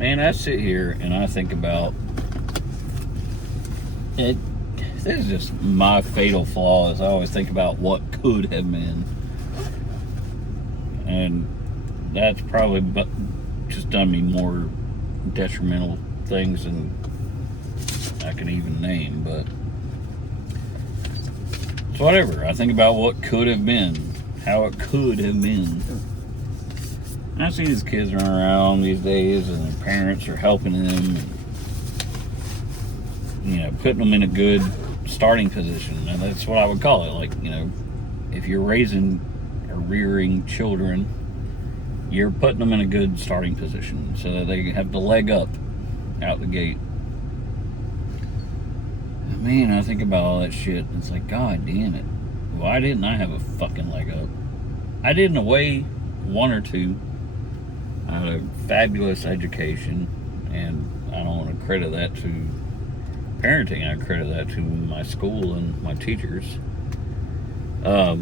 Man, I sit here and I think about it. This is just my fatal flaw. Is I always think about what could have been, and that's probably just done me more detrimental things than I can even name. But it's whatever. I think about what could have been, how it could have been. And I see these kids running around these days, and their parents are helping them, and, putting them in a good starting position. And that's what I would call it. Like, if you're raising or rearing children, you're putting them in a good starting position so that they have the leg up out the gate. And man, I think about all that shit, and it's like, God damn it. Why didn't I have a fucking leg up? I did in a way, one or two. I had a fabulous education, and I don't want to credit that to parenting. I credit that to my school and my teachers. But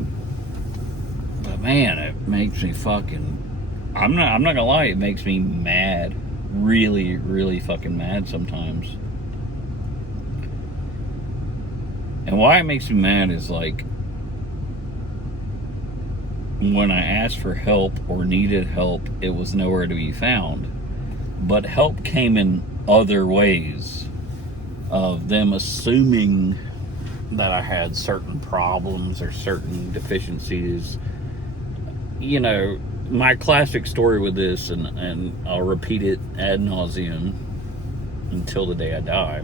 man, it makes me fucking... I'm not gonna lie, it makes me mad. Really, really fucking mad sometimes. And why it makes me mad is like, when I asked for help or needed help, it was nowhere to be found. But help came in other ways of them assuming that I had certain problems or certain deficiencies. My classic story with this, and I'll repeat it ad nauseum until the day I die.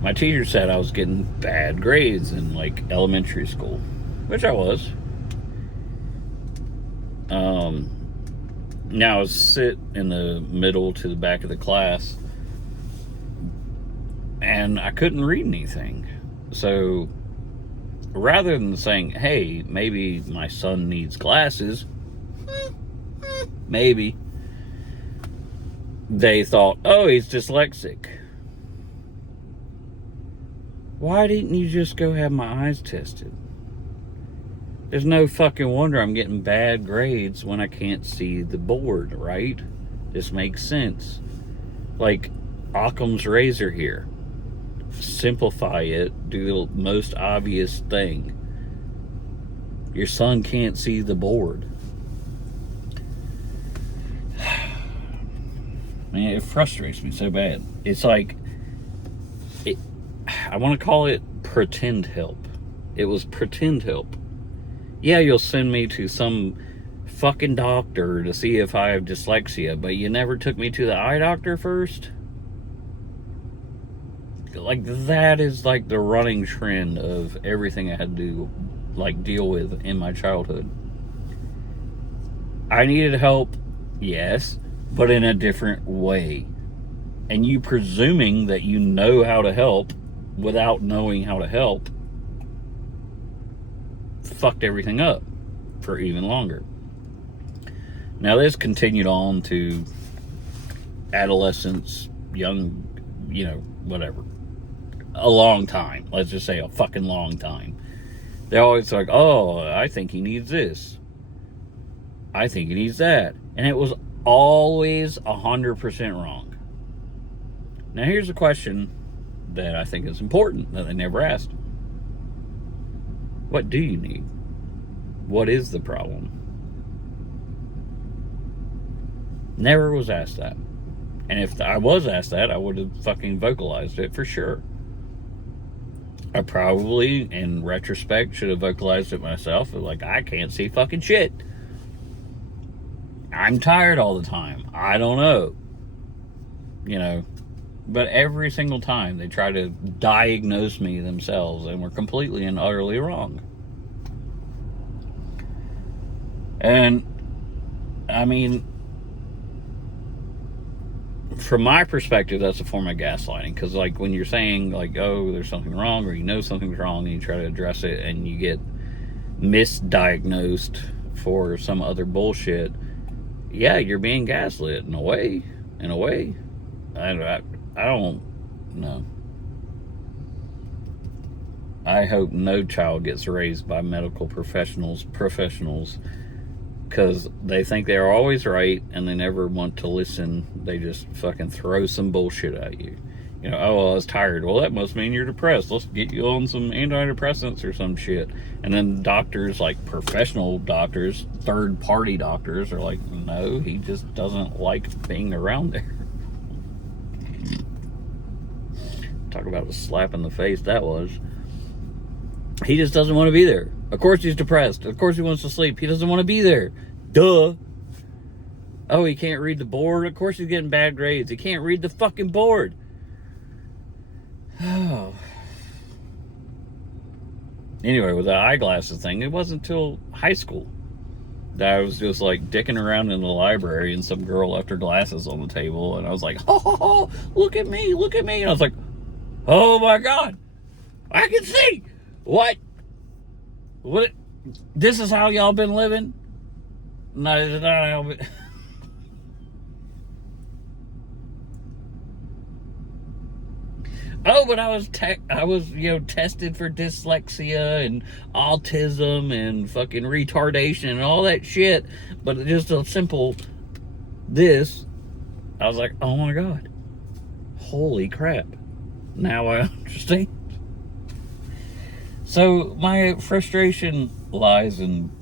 My teacher said I was getting bad grades in elementary school, which I was. Now I was sit in the middle to the back of the class, and I couldn't read anything. So rather than saying, hey, maybe my son needs glasses, maybe, they thought, oh, he's dyslexic. Why didn't you just go have my eyes tested? There's no fucking wonder I'm getting bad grades when I can't see the board, right? This makes sense. Like Occam's razor here. Simplify it, do the most obvious thing. Your son can't see the board. Man, it frustrates me so bad. It's like, I want to call it pretend help. It was pretend help. Yeah, you'll send me to some fucking doctor to see if I have dyslexia, but you never took me to the eye doctor first? That is the running trend of everything I had to deal with in my childhood. I needed help, yes, but in a different way. And you presuming that you know how to help without knowing how to help fucked everything up for even longer. Now this continued on to adolescence, young, whatever. A long time. Let's just say a fucking long time. They're always like, oh, I think he needs this. I think he needs that. And it was always 100% wrong. Now here's a question that I think is important that they never asked. What do you need? What is the problem? Never was asked that. And if I was asked that, I would have fucking vocalized it for sure. I probably, in retrospect, should have vocalized it myself. I can't see fucking shit. I'm tired all the time. I don't know. But every single time they try to diagnose me themselves and were completely and utterly wrong. And, I mean, from my perspective, that's a form of gaslighting. Because, when you're saying, oh, there's something wrong, or something's wrong, and you try to address it, and you get misdiagnosed for some other bullshit, yeah, you're being gaslit in a way. I don't know. I hope no child gets raised by medical professionals, because they think they're always right and they never want to listen. They just fucking throw some bullshit at you. You know, oh, I was tired. Well, that must mean you're depressed. Let's get you on some antidepressants or some shit. And then doctors, like professional doctors, third-party doctors, are like, no, he just doesn't like being around there. Talk about a slap in the face that was. He just doesn't want to be there. Of course he's depressed. Of course he wants to sleep. He doesn't want to be there. Duh. Oh, he can't read the board? Of course he's getting bad grades. He can't read the fucking board. Oh. Anyway, with the eyeglasses thing, it wasn't until high school that I was just like dicking around in the library and some girl left her glasses on the table and I was like, oh, look at me. And I was like, oh my God, I can see. What? This is how y'all been living? No, it's not how. Oh, but I was tested for dyslexia and autism and fucking retardation and all that shit. But just a simple this, I was like, oh my God, holy crap! Now I understand. So my frustration lies in,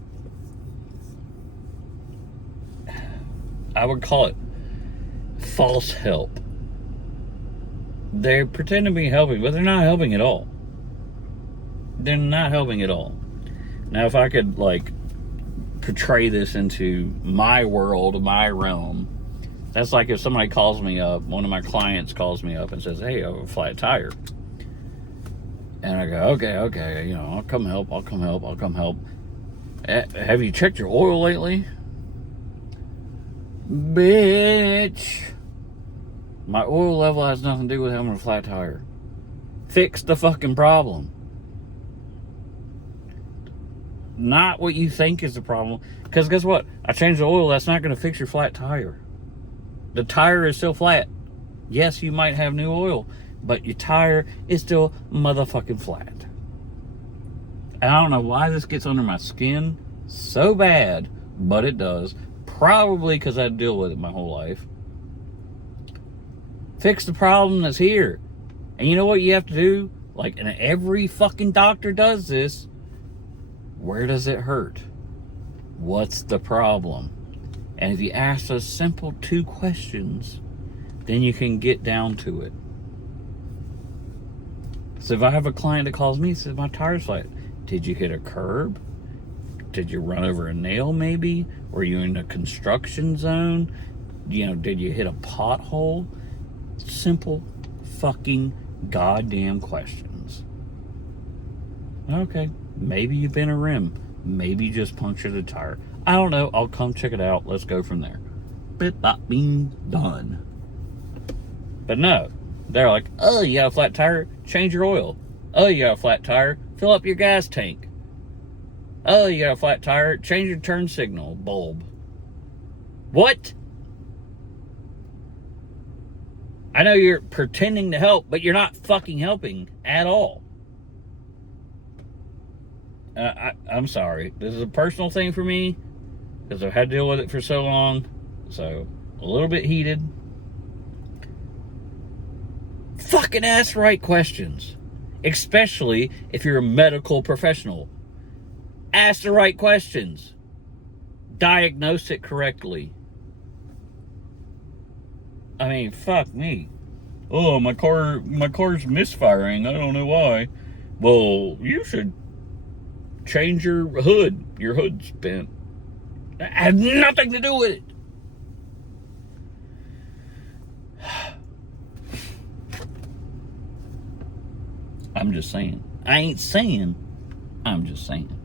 I would call it false help. They pretend to be helping, but they're not helping at all. They're not helping at all. Now, if I could, like, portray this into my world, my realm, that's like if somebody calls me up, one of my clients calls me up and says, hey, I have a flat tire. And I go, okay, you know, I'll come help. Have you checked your oil lately? Bitch. My oil level has nothing to do with having a flat tire. Fix the fucking problem. Not what you think is the problem. Because guess what? I changed the oil. That's not going to fix your flat tire. The tire is still flat. Yes, you might have new oil, but your tire is still motherfucking flat. And I don't know why this gets under my skin so bad, but it does. Probably because I deal with it my whole life. Fix the problem that's here. And you know what you have to do? Like, and every fucking doctor does this. Where does it hurt? What's the problem? And if you ask those simple 2 questions, then you can get down to it. So if I have a client that calls me and says, my tire's flat. Did you hit a curb? Did you run over a nail maybe? Were you in a construction zone? You know, did you hit a pothole? Simple fucking goddamn questions. Okay, maybe you've been a rim. Maybe you just punctured a tire. I don't know. I'll come check it out. Let's go from there. But that being done. But no, they're like, oh, you got a flat tire? Change your oil. Oh, you got a flat tire? Fill up your gas tank. Oh, you got a flat tire? Change your turn signal bulb. What? I know you're pretending to help, but you're not fucking helping at all. I'm sorry. This is a personal thing for me because I've had to deal with it for so long. So, a little bit heated. Fucking ask the right questions. Especially if you're a medical professional. Ask the right questions. Diagnose it correctly. I mean, fuck me. Oh, my car's misfiring. I don't know why. Well, you should change your hood. Your hood's bent. It has nothing to do with it. I'm just saying. I ain't saying. I'm just saying.